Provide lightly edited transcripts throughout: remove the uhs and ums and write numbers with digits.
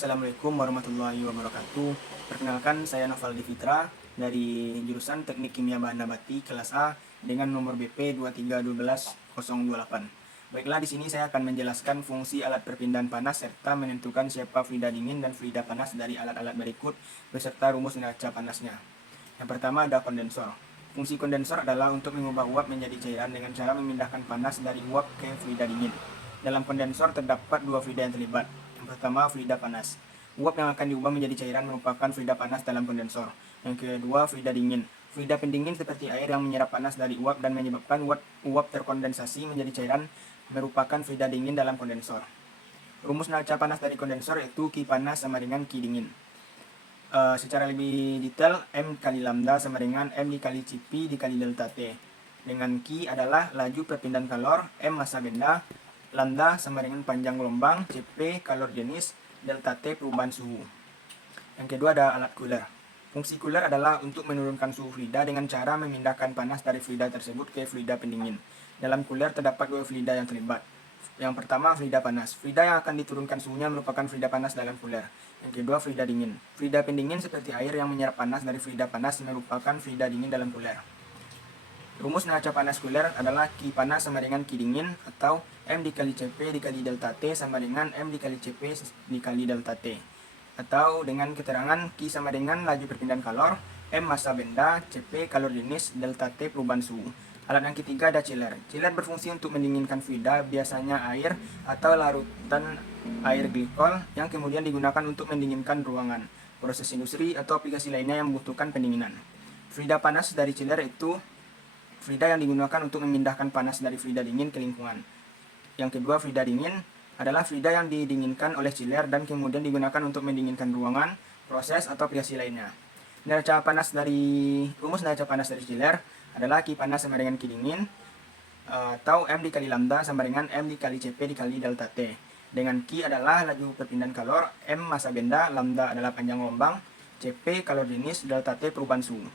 Assalamualaikum warahmatullahi wabarakatuh. Perkenalkan, saya Novaldi Fitra dari jurusan Teknik Kimia Bahan Nabati kelas A dengan nomor BP 2312028. Baiklah, di sini saya akan menjelaskan fungsi alat perpindahan panas serta menentukan siapa fluida dingin dan fluida panas dari alat-alat berikut beserta rumus neraca panasnya. Yang pertama ada kondensor. Fungsi kondensor adalah untuk mengubah uap menjadi cairan dengan cara memindahkan panas dari uap ke fluida dingin. Dalam kondensor terdapat dua fluida yang terlibat. Yang pertama, fluida panas. Uap yang akan diubah menjadi cairan merupakan fluida panas dalam kondensor. Yang kedua, fluida dingin. Fluida pendingin seperti air yang menyerap panas dari uap dan menyebabkan uap terkondensasi menjadi cairan merupakan fluida dingin dalam kondensor. Rumus neraca panas dari kondensor yaitu Q panas sama dengan Q dingin. Secara lebih detail, M kali lambda sama dengan M dikali Cp dikali delta T. Dengan Q adalah laju perpindahan kalor, M massa benda, lambda sama dengan panjang gelombang, Cp kalor jenis, delta T perubahan suhu. Yang kedua ada alat cooler. Fungsi cooler adalah untuk menurunkan suhu fluida dengan cara memindahkan panas dari fluida tersebut ke fluida pendingin. Dalam cooler terdapat dua fluida yang terlibat. Yang pertama, fluida panas. Fluida yang akan diturunkan suhunya merupakan fluida panas dalam cooler. Yang kedua, fluida dingin. Fluida pendingin seperti air yang menyerap panas dari fluida panas merupakan fluida dingin dalam cooler. Rumus neraca panas cooler adalah Q panas sama dengan Q dingin atau M dikali Cp dikali delta T sama dengan M dikali Cp dikali delta T. Atau dengan keterangan Q sama dengan laju perpindahan kalor, M massa benda, Cp kalor jenis, delta T perubahan suhu. Alat yang ketiga ada chiller. Chiller berfungsi untuk mendinginkan fluida, biasanya air atau larutan air glikol yang kemudian digunakan untuk mendinginkan ruangan, proses industri atau aplikasi lainnya yang membutuhkan pendinginan. Fluida panas dari chiller itu fluida yang digunakan untuk memindahkan panas dari fluida dingin ke lingkungan. Yang kedua, fluida dingin adalah fluida yang didinginkan oleh chiller dan kemudian digunakan untuk mendinginkan ruangan, proses, atau aplikasi lainnya. Rumus neraca panas dari chiller adalah Q panas sama dengan Q dingin atau M dikali lambda sama dengan M dikali Cp dikali delta T. Dengan Q adalah laju perpindahan kalor, M massa benda, lambda adalah panjang gelombang, Cp kalor jenis, delta T perubahan suhu.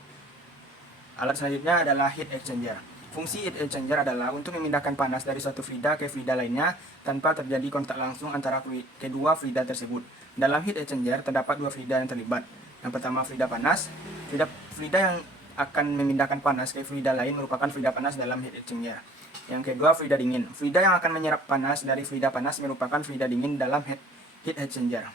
Alat selanjutnya adalah heat exchanger. Fungsi heat exchanger adalah untuk memindahkan panas dari suatu fluida ke fluida lainnya tanpa terjadi kontak langsung antara kedua fluida tersebut. Dalam heat exchanger terdapat dua fluida yang terlibat. Yang pertama, fluida panas. Fluida yang akan memindahkan panas ke fluida lain merupakan fluida panas dalam heat exchanger. Yang kedua, fluida dingin. Fluida yang akan menyerap panas dari fluida panas merupakan fluida dingin dalam heat exchanger.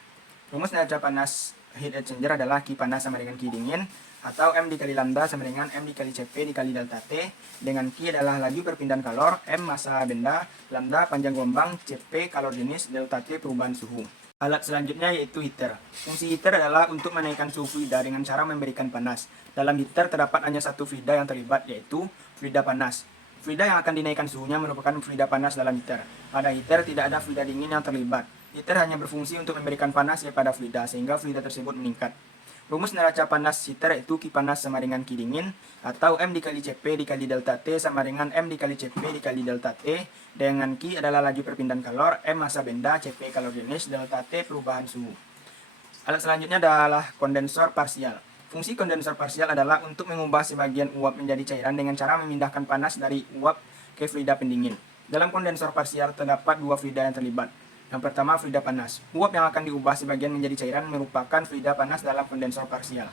Rumus neraca panas heat exchanger adalah Q panas sama dengan Q dingin atau M dikali lambda sama dengan M dikali Cp dikali delta T. Dengan Q adalah laju perpindahan kalor, M massa benda, lambda panjang gelombang, Cp kalor jenis, delta T perubahan suhu. Alat selanjutnya yaitu heater. Fungsi heater adalah untuk menaikkan suhu fluida dengan cara memberikan panas. Dalam heater terdapat hanya satu fluida yang terlibat yaitu fluida panas. Fluida yang akan dinaikkan suhunya merupakan fluida panas dalam heater. Pada heater tidak ada fluida dingin yang terlibat. Heater hanya berfungsi untuk memberikan panas kepada fluida sehingga fluida tersebut meningkat. Rumus neraca panas heater itu Q panas sama dengan Q dingin atau M dikali Cp dikali delta T sama dengan M dikali Cp dikali delta T. Dengan Q adalah laju perpindahan kalor, M massa benda, Cp kalor jenis, delta T perubahan suhu. Alat selanjutnya adalah kondensor parsial. Fungsi kondensor parsial adalah untuk mengubah sebagian uap menjadi cairan dengan cara memindahkan panas dari uap ke fluida pendingin. Dalam kondensor parsial terdapat dua fluida yang terlibat. Yang pertama, fluida panas. Uap yang akan diubah sebagian menjadi cairan merupakan fluida panas dalam kondensor parsial.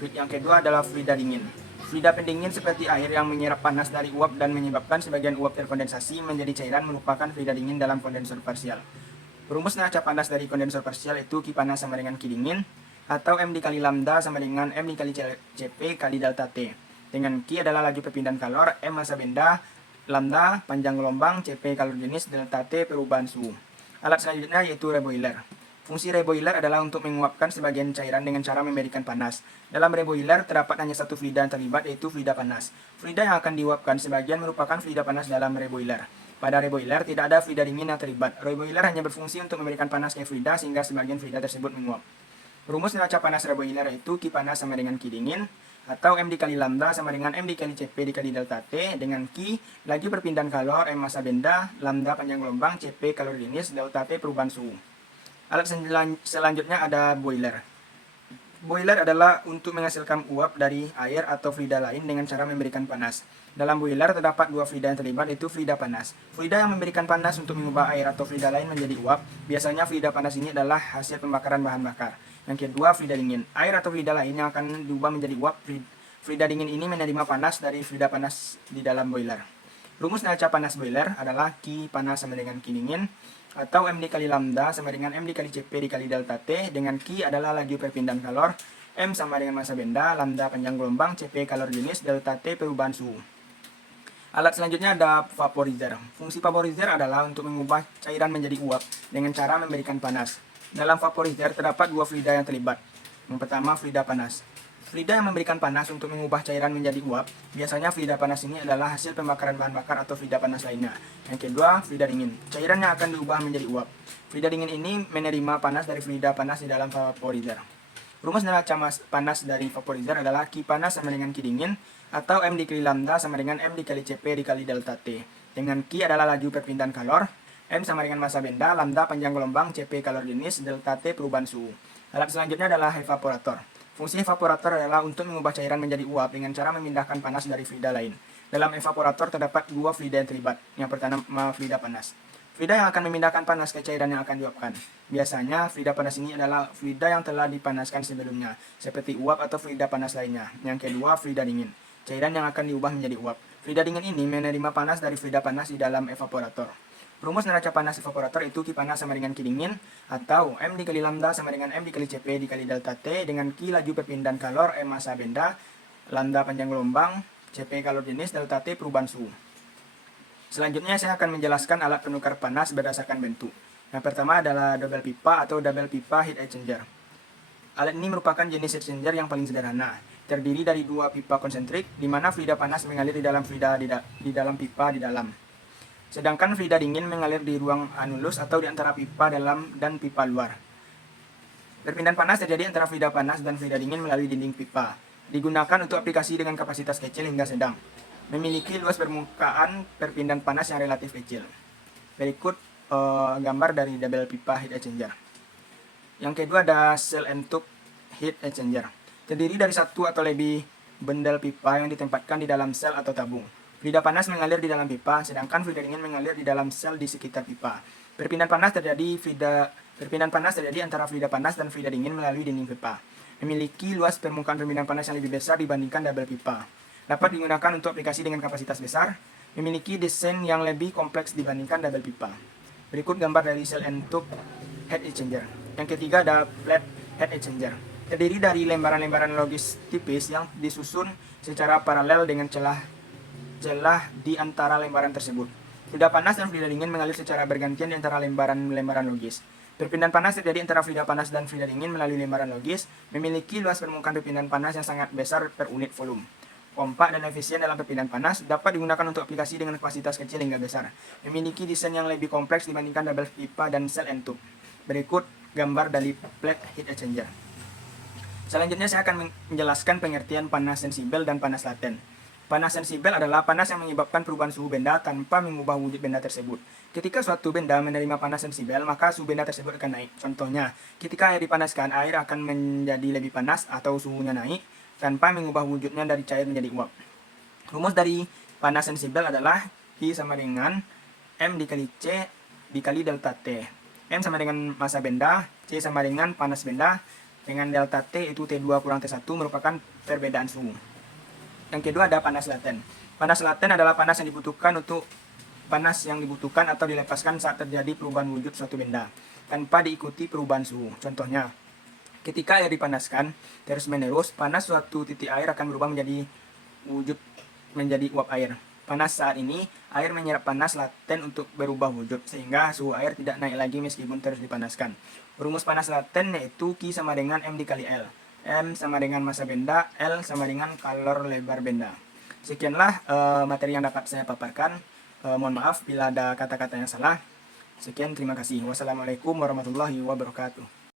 Yang kedua adalah fluida dingin. Fluida pendingin seperti air yang menyerap panas dari uap dan menyebabkan sebagian uap terkondensasi menjadi cairan merupakan fluida dingin dalam kondensor parsial. Rumus neraca panas dari kondensor parsial itu Q panas sama dengan Q dingin atau M dikali lambda sama dengan M dikali Cp kali delta T. Dengan Q adalah laju perpindahan kalor, M massa benda, lambda panjang gelombang, Cp kalor jenis, delta T perubahan suhu. Alat selanjutnya yaitu reboiler. Fungsi reboiler adalah untuk menguapkan sebagian cairan dengan cara memberikan panas. Dalam reboiler terdapat hanya satu fluida yang terlibat yaitu fluida panas. Fluida yang akan diuapkan sebagian merupakan fluida panas dalam reboiler. Pada reboiler tidak ada fluida dingin yang terlibat. Reboiler hanya berfungsi untuk memberikan panas ke fluida sehingga sebagian fluida tersebut menguap. Rumus neraca panas reboiler itu Q panas sama dengan Q dingin atau M dikali lambda sama dengan M dikali Cp dikali delta T. Dengan Q laju perpindahan kalor, M massa benda, lambda panjang gelombang, Cp kalor jenis, delta T perubahan suhu. Alat selanjutnya ada boiler. Boiler adalah untuk menghasilkan uap dari air atau fluida lain dengan cara memberikan panas. Dalam boiler terdapat dua fluida yang terlibat, yaitu fluida panas. Fluida yang memberikan panas untuk mengubah air atau fluida lain menjadi uap. Biasanya fluida panas ini adalah hasil pembakaran bahan bakar. Yang kedua, fluida dingin. Air atau fluida lain yang akan diubah menjadi uap. Fluida dingin ini menerima panas dari fluida panas di dalam boiler. Rumus neraca panas boiler adalah Q panas sama dengan Q dingin, atau MD kali lambda sama dengan MD kali CP dikali delta T, dengan Q adalah laju perpindahan kalor, M sama dengan massa benda, lambda panjang gelombang, CP kalor jenis, delta T perubahan suhu. Alat selanjutnya ada vaporizer. Fungsi vaporizer adalah untuk mengubah cairan menjadi uap dengan cara memberikan panas. Dalam vaporizer terdapat dua fluida yang terlibat. Yang pertama, fluida panas. Fluida yang memberikan panas untuk mengubah cairan menjadi uap. Biasanya fluida panas ini adalah hasil pembakaran bahan bakar atau fluida panas lainnya. Yang kedua, fluida dingin. Cairan yang akan diubah menjadi uap. Fluida dingin ini menerima panas dari fluida panas di dalam vaporizer. Rumus neraca panas dari vaporizer adalah Q panas sama dengan Q dingin, atau M dikali lambda sama dengan M dikali CP dikali delta T. Dengan Q adalah laju perpindahan kalor, M sama dengan massa benda, lambda panjang gelombang, CP kalor jenis, delta T perubahan suhu. Alat selanjutnya adalah evaporator. Fungsi evaporator adalah untuk mengubah cairan menjadi uap dengan cara memindahkan panas dari fluida lain. Dalam evaporator terdapat dua fluida yang terlibat. Yang pertama, fluida panas. Fluida yang akan memindahkan panas ke cairan yang akan diuapkan. Biasanya, fluida panas ini adalah fluida yang telah dipanaskan sebelumnya, seperti uap atau fluida panas lainnya. Yang kedua, fluida dingin. Cairan yang akan diubah menjadi uap. Fluida dingin ini menerima panas dari fluida panas di dalam evaporator. Rumus neraca panas evaporator itu Q panas sama dengan Q dingin, atau M dikali lambda sama dengan M dikali CP dikali delta T, dengan Q laju perpindahan kalor, M massa benda, lambda panjang gelombang, CP kalor jenis, delta T perubahan suhu. Selanjutnya saya akan menjelaskan alat penukar panas berdasarkan bentuk. Yang pertama adalah double pipa atau double pipa heat exchanger. Alat ini merupakan jenis heat exchanger yang paling sederhana. Terdiri dari dua pipa konsentrik, di mana fluida panas mengalir di dalam fluida di dalam pipa di dalam. Sedangkan fluida dingin mengalir di ruang anulus atau di antara pipa dalam dan pipa luar. Perpindahan panas terjadi antara fluida panas dan fluida dingin melalui dinding pipa. Digunakan untuk aplikasi dengan kapasitas kecil hingga sedang. Memiliki luas permukaan perpindahan panas yang relatif kecil. Berikut gambar dari double pipa heat exchanger. Yang kedua ada cell and tube heat exchanger. Terdiri dari satu atau lebih bendel pipa yang ditempatkan di dalam sel atau tabung. Fluida panas mengalir di dalam pipa, sedangkan fluida dingin mengalir di dalam sel di sekitar pipa. Perpindahan panas terjadi antara fluida panas dan fluida dingin melalui dinding pipa. Memiliki luas permukaan perpindahan panas yang lebih besar dibandingkan double pipa. Dapat digunakan untuk aplikasi dengan kapasitas besar, memiliki desain yang lebih kompleks dibandingkan double pipa. Berikut gambar dari cell and tube heat exchanger. Yang ketiga ada plate heat exchanger. Terdiri dari lembaran-lembaran logis tipis yang disusun secara paralel dengan celah di antara lembaran tersebut. Fluida panas dan fluida dingin mengalir secara bergantian di antara lembaran-lembaran logis. Perpindahan panas terjadi antara fluida panas dan fluida dingin melalui lembaran logis, memiliki luas permukaan perpindahan panas yang sangat besar per unit volume. Kompak dan efisien dalam perpindahan panas, dapat digunakan untuk aplikasi dengan kapasitas kecil hingga besar. Memiliki desain yang lebih kompleks dibandingkan double pipa dan cell and tube. Berikut gambar dari plate heat exchanger. Selanjutnya saya akan menjelaskan pengertian panas sensibel dan panas laten. Panas sensibel adalah panas yang menyebabkan perubahan suhu benda tanpa mengubah wujud benda tersebut. Ketika suatu benda menerima panas sensibel, maka suhu benda tersebut akan naik. Contohnya, ketika air dipanaskan, air akan menjadi lebih panas atau suhunya naik tanpa mengubah wujudnya dari cair menjadi uap. Rumus dari panas sensibel adalah Q sama dengan M dikali C dikali delta T. M sama dengan massa benda, C sama dengan panas benda, dengan delta T itu T2 kurang T1 merupakan perbedaan suhu. Yang kedua ada panas laten. Panas laten adalah panas yang dibutuhkan atau dilepaskan saat terjadi perubahan wujud suatu benda tanpa diikuti perubahan suhu. Contohnya, ketika air dipanaskan terus-menerus, panas suatu titik air akan berubah menjadi uap air. Panas saat ini, air menyerap panas laten untuk berubah wujud, sehingga suhu air tidak naik lagi meskipun terus dipanaskan. Rumus panas laten yaitu Q sama dengan M dikali L. M sama dengan massa benda, L sama dengan kalor lebar benda. Sekianlah materi yang dapat saya paparkan. Mohon maaf bila ada kata-kata yang salah. Sekian, terima kasih. Wassalamualaikum warahmatullahi wabarakatuh.